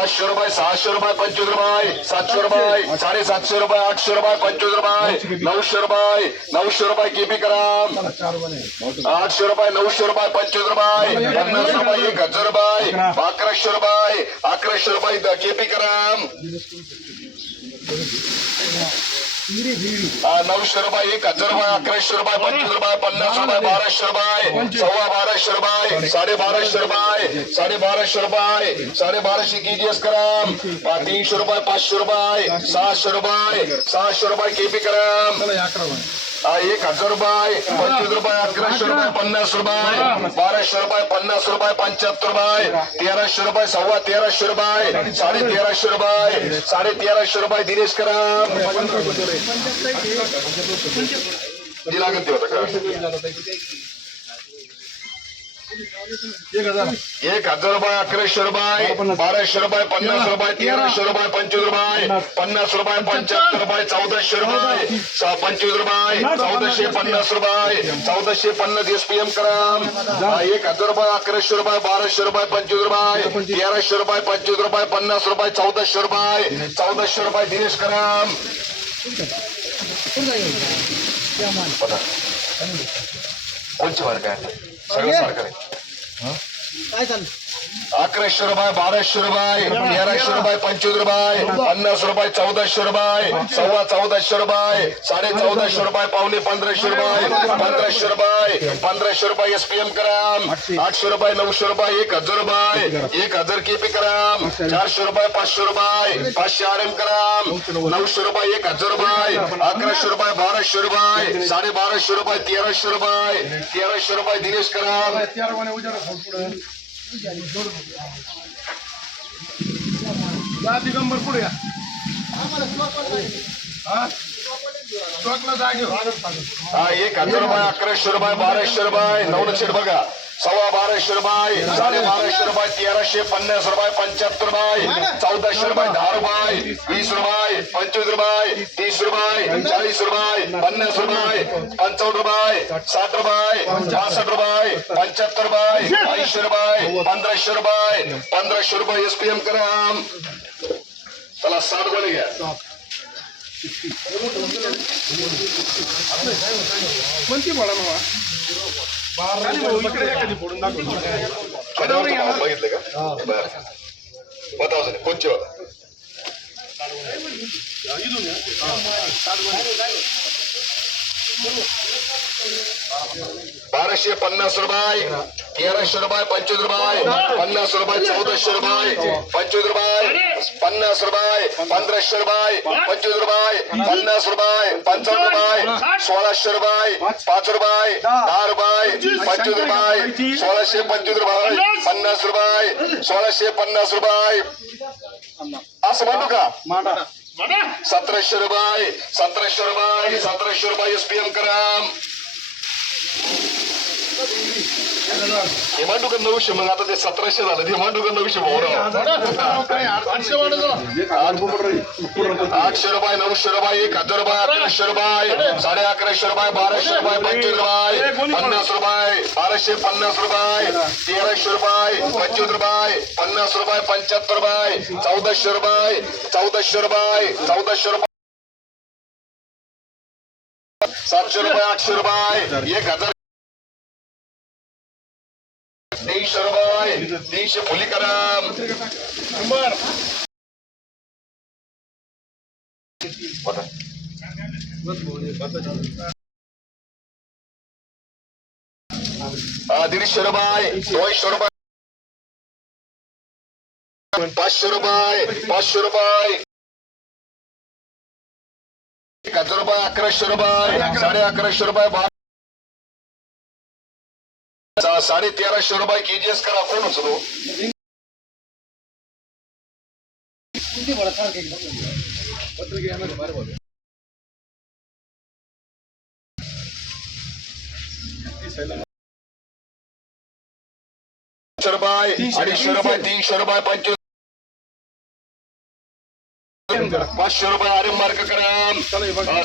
पाचशे रुपये सहाशे रुपये पंचवीस रुपये सातशे रुपये साडेसातशे रुपये आठशे रुपये पंचवीस रुपये नऊशे रुपये नऊशे रुपये केपी कराम आठशे रुपये नऊशे रुपये पंचवीस रुपये पन्नास रुपये. एक हजार रुपये अकराशे रुपये अकराशे रुपये केपी कराम हा, नऊशे रुपये एक हजार रुपये अकराशे रुपये पंचवीस रुपये पन्नास रुपये बाराशे रुपये सव्वा बाराशे रुपये साडे बाराशे रुपये साडे बाराशे रुपये साडे बाराशे केजीएस कराम. हा, तीनशे रुपये पाचशे रुपये सहाशे रुपये सहाशे रुपये केपी कराम. हा, एक हजार रुपये पंचवीस रुपये अकराशे रुपये पन्नास रुपये बाराशे रुपये पन्नास रुपये पंच्याहत्तर रुपये तेराशे रुपये सव्वा तेराशे रुपये साडे तेराशे रुपये साडे तेराशे रुपये दिनेश कराम. लागत ते होतं का एक हजार. रुपये अकराशे रुपये बाराशे रुपये पन्नास रुपये तेराशे रुपये पंचवीस रुपये पन्नास रुपये पंच्याहत्तर रुपये चौदाशे रुपये पंचवीस रुपये चौदाशे पन्नास रुपये चौदाशे पन्नास एसपीएम कराम हा, एक हजार रुपये अकराशे रुपये बाराशे रुपये पंचवीस रुपये तेराशे रुपये पंचवीस रुपये पन्नास रुपये चौदाशे रुपये चौदाशे रुपये दिनेश कराम बघा. कोणची मार्ग आहे. सगळं सारखं आहे. काय चाललं अकराशे रुपये बाराशे रुपये तेराशे रुपये पंचवीस रुपये पन्नास रुपये चौदाशे रुपये सव्वा चौदाशे रुपये साडे चौदाशे रुपये पावणे पंधराशे रुपये पंधराशे रुपये पंधराशे रुपये एसपीएम कराम आठशे रुपये नऊशे रुपये एक हजार रुपये एक हजार केपी कराम चारशे रुपये पाचशे रुपये पाचशे आर एम कराम नऊशे रुपये एक हजार रुपये अकराशे रुपये बाराशे रुपये साडे बाराशे रुपये तेराशे रुपये तेराशे रुपये दिनेश कराम जा दिगंबर पुढे या हा? स्टॉकला जागे हो. हा एक हजार रुपये अकराशे रुपये बाराशे रुपये नवनशे बघा सव्वा बाराशे रुपये साडे बाराशे रुपये तेराशे पन्नास रुपये पंच्याहत्तर रुपये चौदाशे रुपये दहा रुपये वीस रुपये पंचवीस रुपये तीस रुपये चाळीस रुपये पन्नास रुपये पंचावन्न रुपये साठ रुपये पासष्ट रुपये पंच्याहत्तर रुपये ऐंशी रुपये पंधराशे रुपये पंधराशे रुपये एसपीएम कराम चला साठ गोळे घ्या. कोणती ना बघितले का? बरं. कोणचे होता या. बाराशे पन्नास रुपये. तेराशे रुपये पंचवीस रुपये पन्नास रुपये चौदाशे रुपये पंचवीस रुपये पन्नास रुपये पंधराशे रुपये पंचवीस रुपये पन्नास रुपये पंचावन्न रुपये सोळाशे रुपये पाच रुपये दहा रुपये पंचवीस रुपये सोळाशे पंचवीस रुपये पन्नास रुपये सोळाशे पन्नास रुपये. असं म्हणू का? सतराशे रुपये सतराशे रुपये सतराशे रुपये पी एम कराम हेमांडूकर नऊशे मग आता ते सतराशे झालं हेमांडूकर नऊशे वाढ आठशे रुपये नऊशे रुपये एक हजार रुपये अकराशे रुपये साडे अकराशे रुपये बाराशे रुपये पंचवीस रुपये पन्नास रुपये बाराशे पन्नास रुपये तेराशे रुपये पंचवीस रुपये पन्नास रुपये पंच्याहत्तर रुपये चौदाशे रुपये चौदाशे रुपये चौदाशे रुपये सातशे रुपये आठशे रुपये एक हजार रुपये तीनशे फुली कराम बघा. हा, दीडशे रुपये दोनशे रुपये पाचशे रुपये पाचशे रुपये एक हजार रुपये अकराशे रुपये साडे तेराशे रुपये के जी एस तेराशे रुपये केजीएस करा कोण उचलू? तीनशे रुपये अडीचशे रुपये तीनशे रुपये पंचवीस पाचशे रुपये अरे मार्क करा.